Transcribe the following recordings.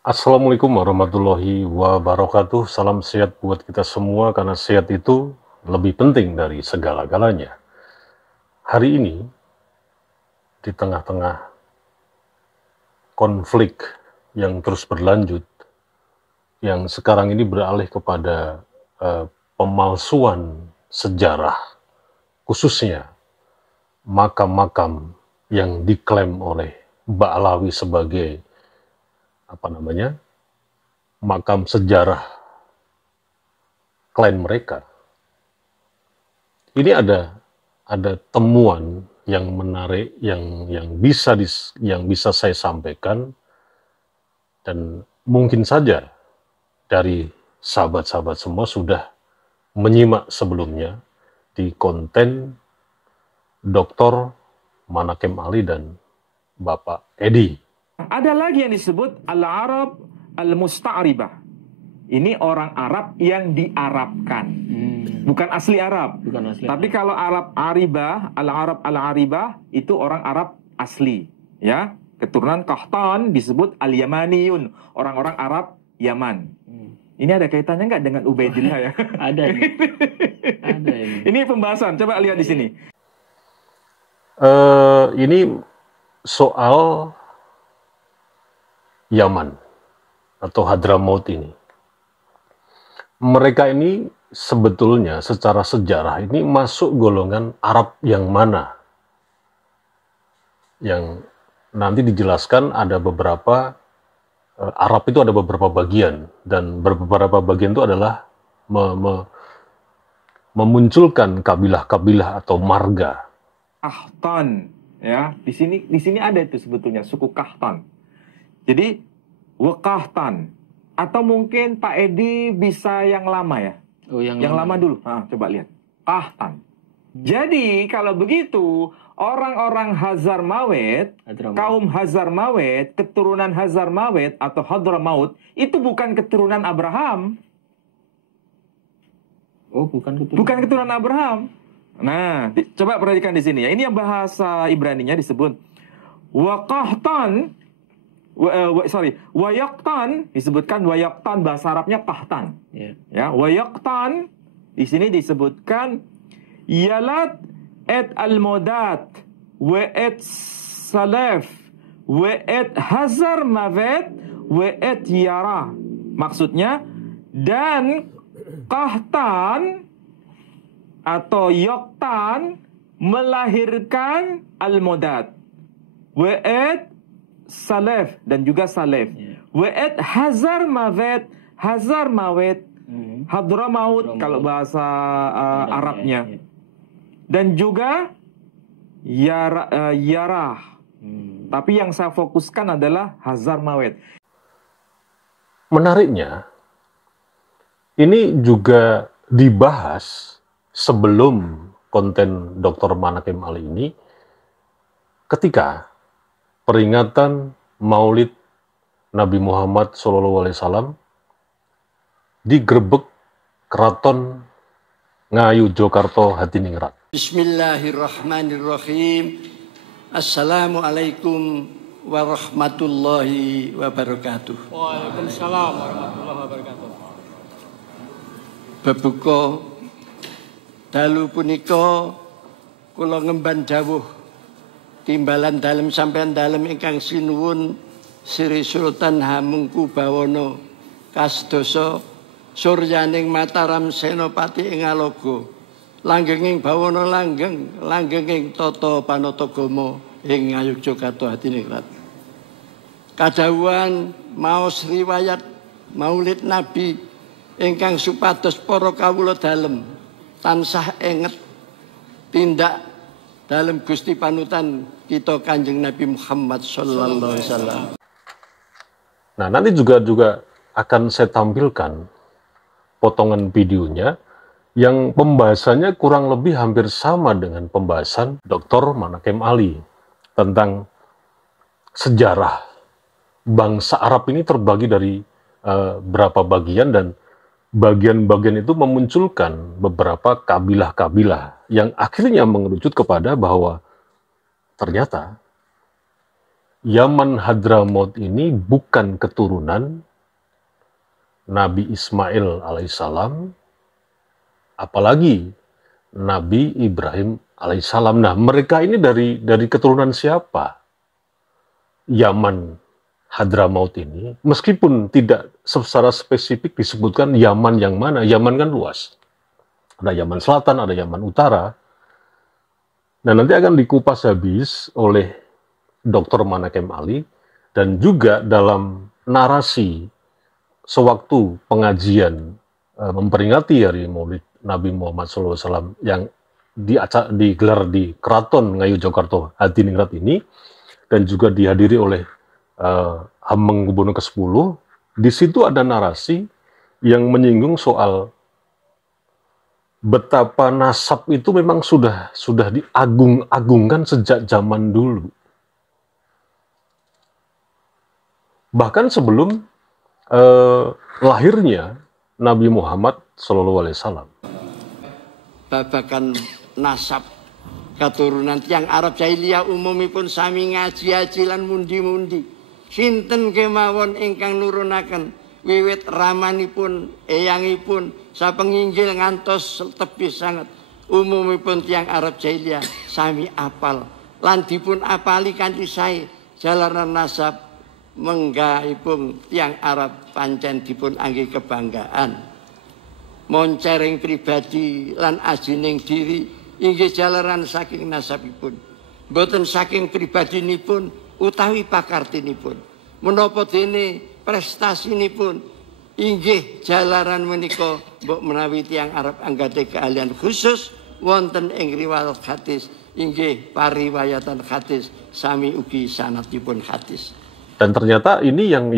Assalamualaikum warahmatullahi wabarakatuh. Salam sehat buat kita semua karena sehat itu lebih penting dari segala-galanya. Hari ini di tengah-tengah konflik yang terus berlanjut, yang sekarang ini beralih kepada pemalsuan sejarah, khususnya makam-makam yang diklaim oleh Ba'alawi sebagai makam sejarah klan mereka. Ini ada temuan yang menarik yang bisa saya sampaikan, dan mungkin saja dari sahabat-sahabat semua sudah menyimak sebelumnya di konten Dr. Manakem Ali dan Bapak Edi. Ada lagi yang disebut Al-Arab Al-Musta'ribah. Ini orang Arab yang diarabkan. Bukan asli Arab. Tapi kalau Arab Aribah, Al-Arab Al-Aribah, itu orang Arab asli. Ya, keturunan Qahtan disebut Al-Yamaniyun. Orang-orang Arab Yaman. Ini ada kaitannya nggak dengan Ubaidillah ya? Ada ini. Ada ini. Ini pembahasan. Coba lihat di sini. Ini soal Yaman atau Hadramaut ini. Mereka ini sebetulnya secara sejarah ini masuk golongan Arab yang mana? Yang nanti dijelaskan ada beberapa, Arab itu ada beberapa bagian, dan beberapa bagian itu adalah memunculkan kabilah-kabilah atau marga. Qahtan, ya. Di sini ada itu sebetulnya suku Qahtan. Jadi Qahtan, atau mungkin Pak Edi bisa yang lama ya. Oh, yang lama dulu. Coba lihat. Qahtan. Jadi kalau begitu orang-orang Hazarmawet, kaum Hazarmawet, keturunan Hazarmawet atau Hadramaut itu bukan keturunan Abraham. Oh, bukan keturunan. Bukan keturunan Abraham. Nah, coba perhatikan di sini ya. Ini yang bahasa Ibraninya disebut Waqahtan. Wayaqtan disebutkan Wayaqtan, bahasa Arabnya Qahtan. Ya, Wayaqtan di sini disebutkan Yalat et al-Modat wa et Salaf wa et Hazar Mavet wa et Yara. Maksudnya, dan Qahtan atau Yoktan melahirkan al-Modat, Wa'ed Salaf dan juga Salaf, Wa'ed Hazar Mavet, Hazar Mawet, Hadramaut kalau bahasa Arabnya, dan juga Yarah. Tapi yang saya fokuskan adalah Hazar Mawet. Menariknya, ini juga dibahas sebelum konten Dr. Manakem Ali ini, ketika peringatan Maulid Nabi Muhammad SAW digrebek Keraton Ngayu Jogarta Hadiningrat. Bismillahirrahmanirrahim. Assalamualaikum warahmatullahi wabarakatuh. Waalaikumsalam warahmatullahi wabarakatuh. Bebuka dalu punika kula ngemban dawuh timbalan dalem sampean dalem ingkang sinuwun Sri Sultan Hamengkubawana kasedasa suryaning Mataram Senopati ing Alaga, langgenging bawana langgenging tata panatagama ing Ngayogyakarta Hadiningrat. Kadhawuhan maos riwayat Maulid Nabi ingkang supados para kawula dalem tansah enget tindak dalem Gusti panutan kita Kanjeng Nabi Muhammad sallallahu alaihi wasallam. Nah, nanti juga akan saya tampilkan potongan videonya yang pembahasannya kurang lebih hampir sama dengan pembahasan Dr. Manakem Ali tentang sejarah bangsa Arab ini terbagi dari berapa bagian, dan bagian-bagian itu memunculkan beberapa kabilah-kabilah yang akhirnya mengerucut kepada bahwa ternyata Yaman Hadramaut ini bukan keturunan Nabi Ismail alaihissalam, apalagi Nabi Ibrahim alaihissalam. Nah, mereka ini dari keturunan siapa? Yaman Hadramaut ini, meskipun tidak secara spesifik disebutkan Yaman yang mana. Yaman kan luas. Ada Yaman Selatan, ada Yaman Utara. Nah, nanti akan dikupas habis oleh Dr. Manakem Ali, dan juga dalam narasi sewaktu pengajian memperingati hari Maulid Nabi Muhammad SAW yang digelar di Keraton Ngayu Jogarta Hadiningrat ini, dan juga dihadiri oleh Hamengkubuwono ke-10, di situ ada narasi yang menyinggung soal betapa nasab itu memang sudah diagung-agungkan sejak zaman dulu. Bahkan sebelum lahirnya Nabi Muhammad SAW. Babakan nasab keturunan tiang Arab jahiliyah umumipun sami ngaji-aji lan mundi-mundi. Sinten kemawon ingkang nurunaken wiwit ramanipun, eyangipun, sapenginggil ngantos tebih sanget. Umumipun tiang Arab jahiliyah sami apal lan dipun apali kanthi sae jalaran nasab menggaipun tiang Arab pancen dipun angge kebanggaan. Moncering pribadi lan ajining diri inggih jalaran saking nasabipun. Mboten saking pribadinipun utawi pakartinipun. Menapa dene prestasinipun inggih jalaran menika mbok menawi tiang Arab anggate keahlian khusus wonten ing riwayat hadis inggih pariwayatan hadis sami ugi sanadipun hadis. Dan ternyata ini yang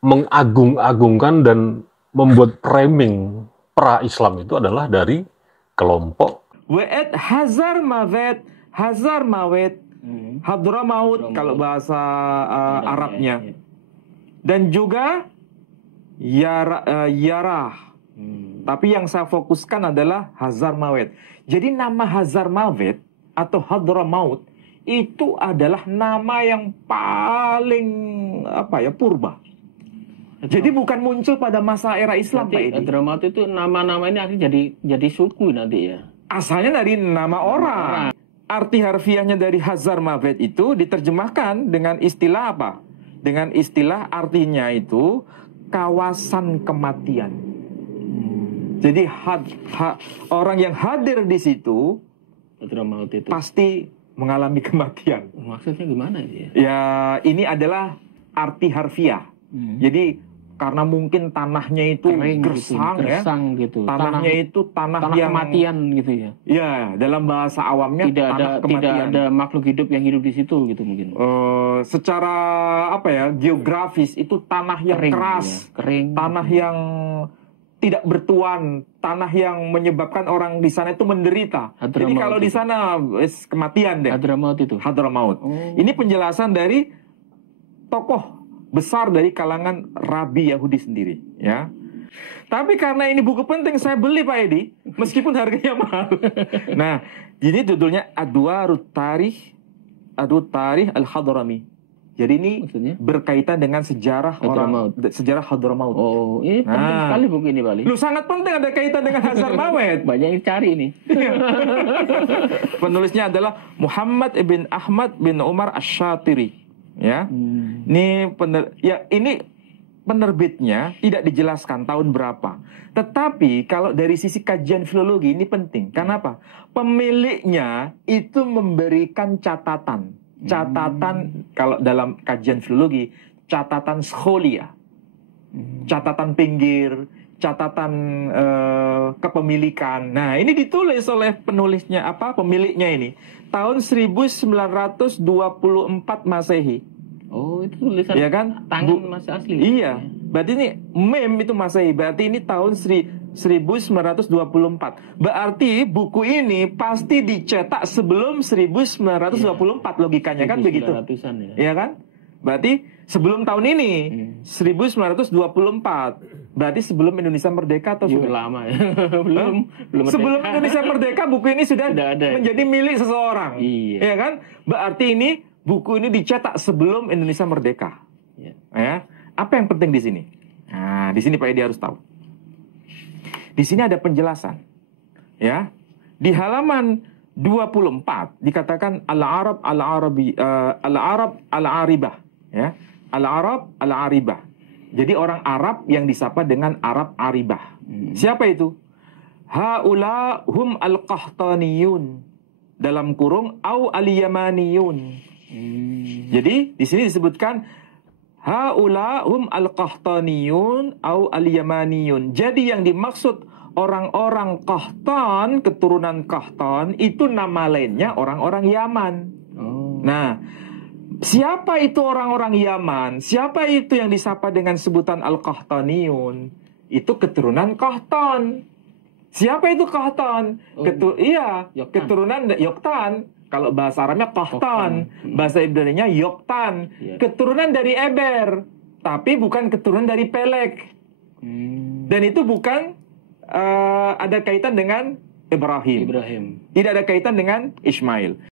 mengagung-agungkan dan membuat framing pra-Islam itu adalah dari kelompok Wa'ad Hazar Mawet Hadramaut kalau bahasa Arabnya. Dan juga Yarah. Tapi yang saya fokuskan adalah Hazar Mawet. Jadi nama Hazar Mawet atau Hadramaut itu adalah nama yang paling purba. Jadi bukan muncul pada masa era Islam, Pak Edi. Hadramaut itu nama-nama ini akhirnya jadi suku nanti ya. Asalnya dari nama orang. Arti harfiahnya dari Hazar Mawet itu diterjemahkan dengan istilah apa? Dengan istilah artinya itu kawasan kematian. Jadi orang yang hadir di situ Hadramaut itu pasti mengalami kematian. Maksudnya gimana ya? Ya, ini adalah arti harfiah. Jadi karena mungkin tanahnya itu gersang gitu. Tanahnya itu tanah yang kematian gitu ya. Ya, dalam bahasa awamnya tanah kematian. Tidak ada makhluk hidup yang hidup di situ gitu mungkin. Secara geografis itu tanah yang keras, kering, tanah yang tidak bertuan, tanah yang menyebabkan orang di sana itu menderita. Jadi kalau di sana kematian deh. Hadramaut. Ini penjelasan dari tokoh besar dari kalangan Rabi Yahudi sendiri, ya. Tapi karena ini buku penting saya beli, Pak Edi, meskipun harganya mahal. Nah, ini judulnya Adwarut Tarikh Al-Hadrami. Jadi ini maksudnya berkaitan dengan sejarah Hadramaut. Oh, ini penting sekali buku ini, Bali. Lu sangat penting ada kaitan dengan Hazar Mawet. Banyak yang cari ini. Penulisnya adalah Muhammad ibn Ahmad bin Umar Asy-Syatiri. Ya. Ini penerbitnya tidak dijelaskan tahun berapa. Tetapi kalau dari sisi kajian filologi ini penting. Kenapa? Pemiliknya itu memberikan catatan kalau dalam kajian filologi, catatan scholia, catatan pinggir, catatan kepemilikan. Nah, ini ditulis oleh penulisnya pemiliknya ini tahun 1924 Masehi. Oh, itu tulisan ya kan? Tangan masih asli. Iya. Berarti ini mem itu Masehi. Berarti ini tahun 1924. Berarti buku ini pasti dicetak sebelum 1924 logikanya kan begitu. Ya. Iya kan? Berarti sebelum tahun ini 1924. Berarti sebelum Indonesia merdeka atau Sudah sudah lama ya. belum sebelum merdeka. Indonesia merdeka buku ini sudah ada. menjadi milik seseorang. Iya. Ya kan? Berarti ini buku ini dicetak sebelum Indonesia merdeka. Iya. Ya. Apa yang penting di sini? Nah, di sini Pak Edi harus tahu. Di sini ada penjelasan. Ya. Di halaman 24 dikatakan al-Arab al-Arabi al-Arab al-Aribah, ya. Al-Arab al-Aribah. Jadi orang Arab yang disapa dengan Arab Aribah. Siapa itu? Haula hum al-Qahtaniyun, dalam kurung au al-Yamaniyun. Jadi di sini disebutkan haula hum al-Qahtaniyun au al-Yamaniyun. Jadi yang dimaksud orang-orang Qahtan, keturunan Qahtan, itu nama lainnya orang-orang Yaman. Nah, siapa itu orang-orang Yaman? Siapa itu yang disapa dengan sebutan Al-Qahtaniyun? Itu keturunan Qahtan. Siapa itu Qahtan? Yoktan. Keturunan Yoktan. Kalau bahasa Arabnya Qahtan, bahasa Ibraninya Yoktan. Keturunan dari Eber, tapi bukan keturunan dari Pelek. Dan itu bukan ada kaitan dengan Ibrahim. Tidak ada kaitan dengan Ismail.